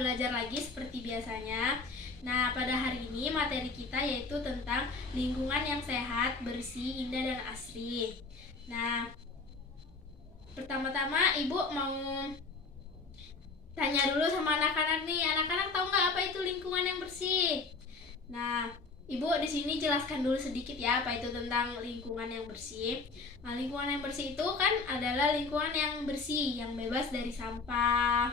belajar lagi seperti biasanya. Nah, pada hari ini materi kita yaitu tentang lingkungan yang sehat, bersih, indah, dan asri. Nah, pertama-tama Ibu mau tanya dulu sama anak-anak nih. Anak-anak tahu nggak apa itu lingkungan yang bersih? Nah, Ibu di sini jelaskan dulu sedikit ya apa itu tentang lingkungan yang bersih. Nah, lingkungan yang bersih itu kan adalah lingkungan yang bersih, yang bebas dari sampah.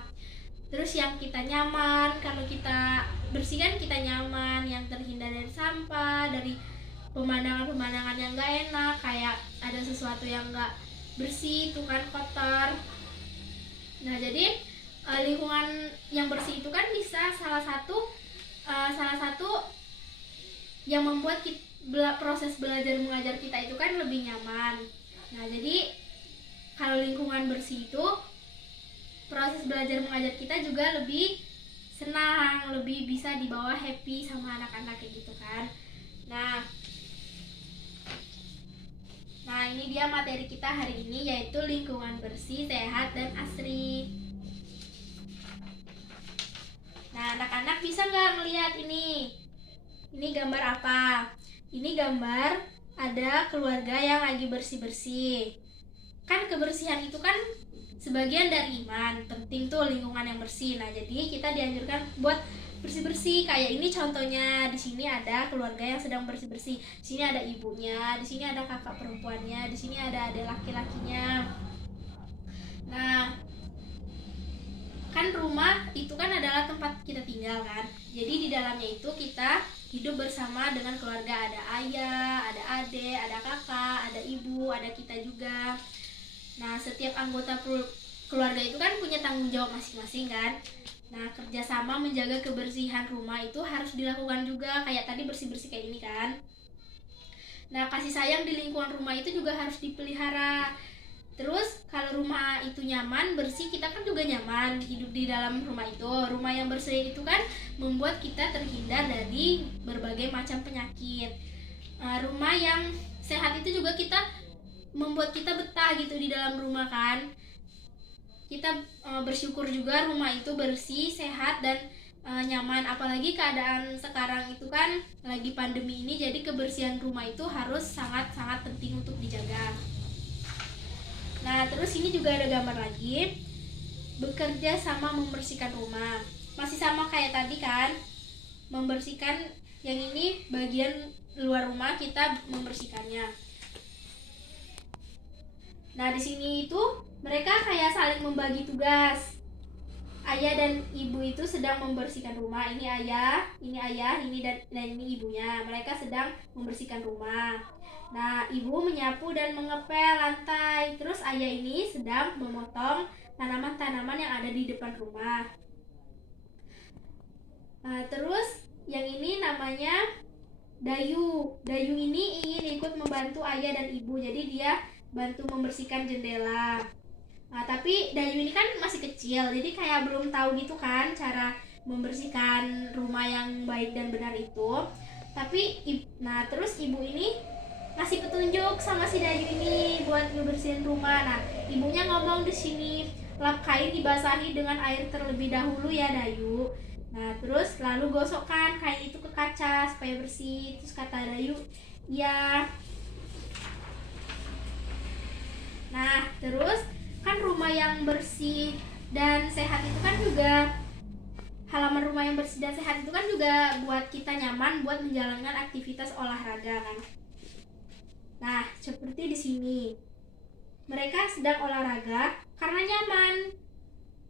Terus yang kita nyaman, kalau kita bersih kan kita nyaman, yang terhindar dari sampah, dari pemandangan-pemandangan yang nggak enak, kayak ada sesuatu yang nggak bersih, itu kan kotor. Nah, jadi lingkungan yang bersih itu kan bisa salah satu yang membuat proses belajar mengajar kita itu kan lebih nyaman. Nah, jadi kalau lingkungan bersih itu proses belajar mengajar kita juga lebih senang, lebih bisa dibawa happy sama anak-anak kayak gitu kan. Nah, ini dia materi kita hari ini yaitu lingkungan bersih, sehat, dan asri. Nah, anak-anak bisa nggak melihat ini? Ini gambar apa? Ini gambar ada keluarga yang lagi bersih-bersih. Kan kebersihan itu kan sebagian dari iman, penting tuh lingkungan yang bersih. Nah, jadi kita dianjurkan buat bersih-bersih. Kayak ini contohnya, di sini ada keluarga yang sedang bersih-bersih. Di sini ada ibunya, di sini ada kakak perempuannya, di sini ada adik laki-lakinya. Nah, kan rumah itu kan adalah tempat kita tinggal kan. Jadi di dalamnya itu kita hidup bersama dengan keluarga, ada ayah, ada adik, ada kakak, ada ibu, ada kita juga. Nah, setiap anggota keluarga itu kan punya tanggung jawab masing-masing kan. Nah, kerjasama menjaga kebersihan rumah itu harus dilakukan juga, kayak tadi bersih-bersih kayak ini kan. Nah, kasih sayang di lingkungan rumah itu juga harus dipelihara. Terus kalau rumah itu nyaman, bersih, kita kan juga nyaman hidup di dalam rumah itu. Rumah yang bersih itu kan membuat kita terhindar dari berbagai macam penyakit. Rumah yang sehat itu juga membuat kita betah gitu di dalam rumah kan. Kita bersyukur juga rumah itu bersih, sehat, dan nyaman. Apalagi keadaan sekarang itu kan lagi pandemi ini, jadi kebersihan rumah itu harus sangat-sangat penting untuk dijaga. Nah, terus ini juga ada gambar lagi, bekerja sama membersihkan rumah. Masih sama kayak tadi kan, membersihkan. Yang ini bagian luar rumah, kita membersihkannya. Nah, di sini itu mereka kayak saling membagi tugas. Ayah dan ibu itu sedang membersihkan rumah. Ini ayah, ini dan ini ibunya. Mereka sedang membersihkan rumah. Nah, ibu menyapu dan mengepel lantai. Terus ayah ini sedang memotong tanaman-tanaman yang ada di depan rumah. Terus yang ini namanya Dayu. Dayu ini ingin ikut membantu ayah dan ibu. Jadi dia bantu membersihkan jendela. Nah, tapi Dayu ini kan masih kecil, jadi kayak belum tahu gitu kan cara membersihkan rumah yang baik dan benar itu. Tapi terus ibu ini ngasih petunjuk sama si Dayu ini buat ngebersihin rumah. Nah, ibunya ngomong di sini, lap kain dibasahi dengan air terlebih dahulu ya Dayu. Nah, terus lalu gosokkan kain itu ke kaca supaya bersih. Terus kata Dayu, ya. Nah, terus kan rumah yang bersih dan sehat itu kan juga, halaman rumah yang bersih dan sehat itu kan juga buat kita nyaman buat menjalankan aktivitas olahraga kan. Nah, seperti di sini mereka sedang olahraga karena nyaman,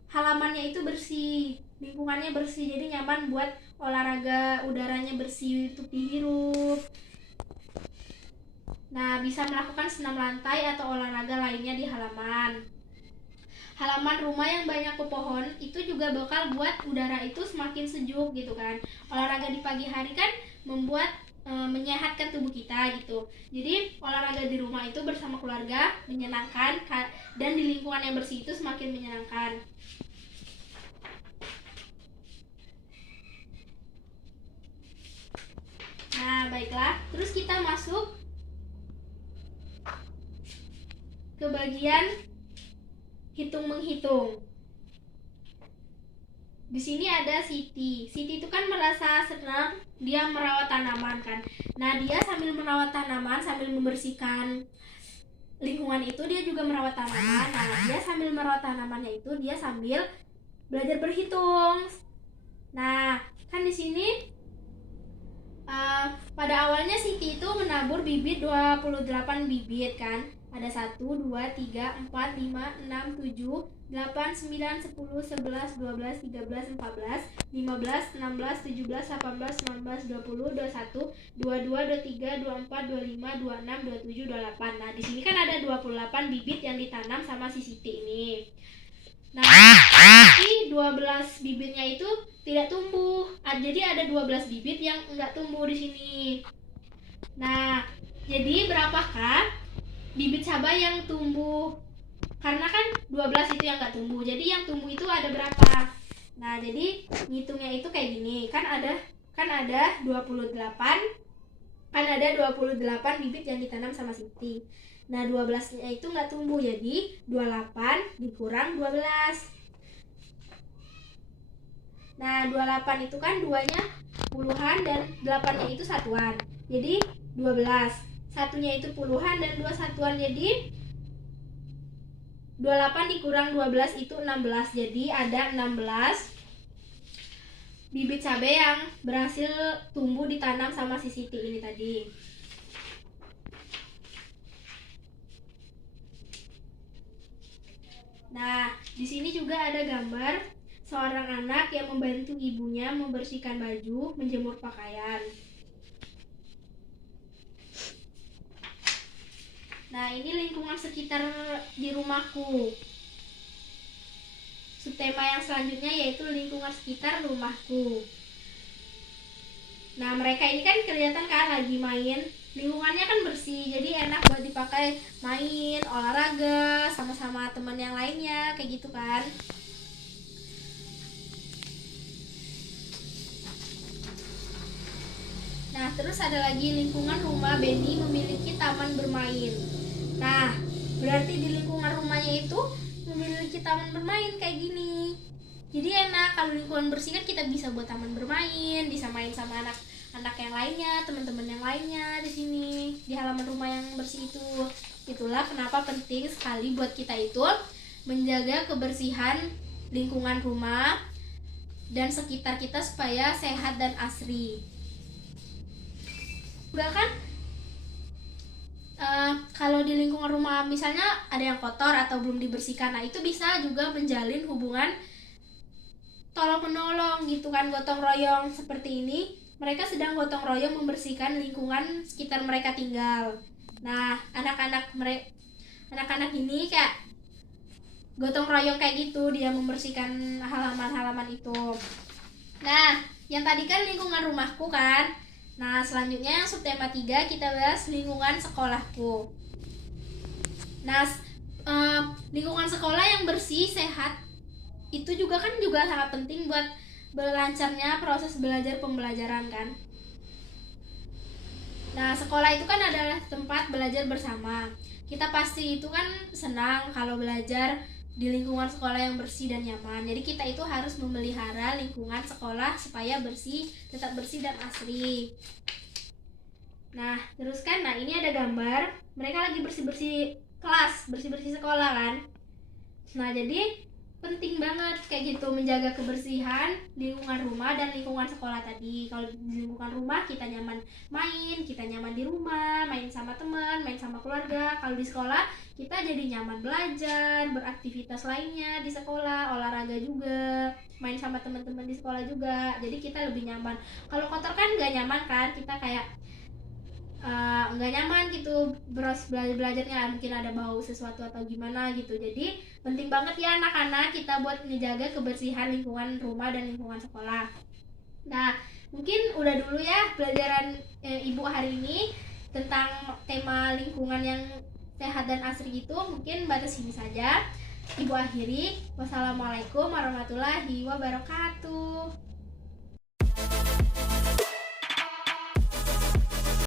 halamannya itu bersih, lingkungannya bersih, jadi nyaman buat olahraga, udaranya bersih untuk dihirup. Nah, bisa melakukan senam lantai atau olahraga lainnya di halaman. Halaman rumah yang banyak pepohon itu juga bakal buat udara itu semakin sejuk gitu kan. Olahraga di pagi hari kan membuat menyehatkan tubuh kita gitu. Jadi olahraga di rumah itu bersama keluarga menyenangkan, dan di lingkungan yang bersih itu semakin menyenangkan. Nah, baiklah, terus kita masuk ke bagian hitung-menghitung. Di sini ada Siti. Siti itu kan merasa senang, dia merawat tanaman kan. Nah, dia sambil merawat tanaman, sambil membersihkan lingkungan itu, dia juga merawat tanaman. Nah, dia sambil merawat tanamannya itu, dia sambil belajar berhitung. Nah, kan di sini pada awalnya Siti itu menabur bibit 28 bibit kan. Ada 1, 2, 3, 4, 5, 6, 7, 8, 9, 10, 11, 12, 13, 14, 15, 16, 17, 18, 19, 20, 21, 22, 23, 24, 25, 26, 27, 28. Nah, di sini kan ada 28 bibit yang ditanam sama si Siti ini. Nah, tapi 12 bibitnya itu tidak tumbuh. Jadi ada 12 bibit yang enggak tumbuh di sini. Nah, jadi berapakah bibit cabai yang tumbuh? Karena kan 12 itu yang enggak tumbuh. Jadi yang tumbuh itu ada berapa? Nah, jadi ngitungnya itu kayak gini. Kan ada 28 bibit yang ditanam sama Siti. Nah, 12-nya itu enggak tumbuh. Jadi 28 dikurang 12. Nah, 28 itu kan 2-nya puluhan dan 8-nya itu satuan. Jadi 12. Satunya itu puluhan dan 2 satuan. Jadi 28 dikurang 12 itu 16. Jadi ada 16 bibit cabai yang berhasil tumbuh ditanam sama si Siti ini tadi. Nah, di sini juga ada gambar seorang anak yang membantu ibunya membersihkan baju, menjemur pakaian. Nah, ini lingkungan sekitar di rumahku. Subtema yang selanjutnya yaitu lingkungan sekitar rumahku. Nah, mereka ini kan kelihatan kan lagi main. Lingkungannya kan bersih, jadi enak buat dipakai main, olahraga, sama-sama teman yang lainnya, kayak gitu kan. Nah, terus ada lagi lingkungan rumah Benny memiliki taman bermain. Nah, berarti di lingkungan rumahnya itu memiliki taman bermain kayak gini. Jadi enak, kalau lingkungan bersih kan kita bisa buat taman bermain, bisa main sama anak-anak yang lainnya, teman-teman yang lainnya di sini, di halaman rumah yang bersih itu. Itulah kenapa penting sekali buat kita itu menjaga kebersihan lingkungan rumah dan sekitar kita supaya sehat dan asri. Juga kan kalau di lingkungan rumah misalnya ada yang kotor atau belum dibersihkan, nah itu bisa juga menjalin hubungan tolong menolong gitu kan, gotong royong seperti ini. Mereka sedang gotong royong membersihkan lingkungan sekitar mereka tinggal. Nah, anak-anak ini kayak gotong royong kayak gitu, dia membersihkan halaman-halaman itu. Nah, yang tadi kan lingkungan rumahku kan. Nah, selanjutnya subtema 3 kita bahas lingkungan sekolahku. Nah, lingkungan sekolah yang bersih, sehat itu juga sangat penting buat berlancarnya proses belajar pembelajaran kan. Nah, sekolah itu kan adalah tempat belajar bersama. Kita pasti itu kan senang kalau belajar di lingkungan sekolah yang bersih dan nyaman. Jadi kita itu harus memelihara lingkungan sekolah supaya bersih, tetap bersih dan asri. Nah, terus kan, nah ini ada gambar mereka lagi bersih-bersih kelas, bersih-bersih sekolah kan. Nah, jadi penting banget kayak gitu menjaga kebersihan lingkungan rumah dan lingkungan sekolah tadi. Kalau di lingkungan rumah kita nyaman main, kita nyaman di rumah, main sama teman, main sama keluarga. Kalau di sekolah kita jadi nyaman belajar, beraktivitas lainnya di sekolah, olahraga juga, main sama teman-teman di sekolah juga. Jadi kita lebih nyaman. Kalau kotor kan nggak nyaman kan, kita kayak nggak nyaman gitu belajarnya, mungkin ada bau sesuatu atau gimana gitu. Jadi penting banget ya anak-anak kita buat menjaga kebersihan lingkungan rumah dan lingkungan sekolah. Nah, mungkin udah dulu ya pelajaran ibu hari ini tentang tema lingkungan yang sehat dan asri itu. Mungkin batas ini saja ibu akhiri. Wassalamualaikum warahmatullahi wabarakatuh.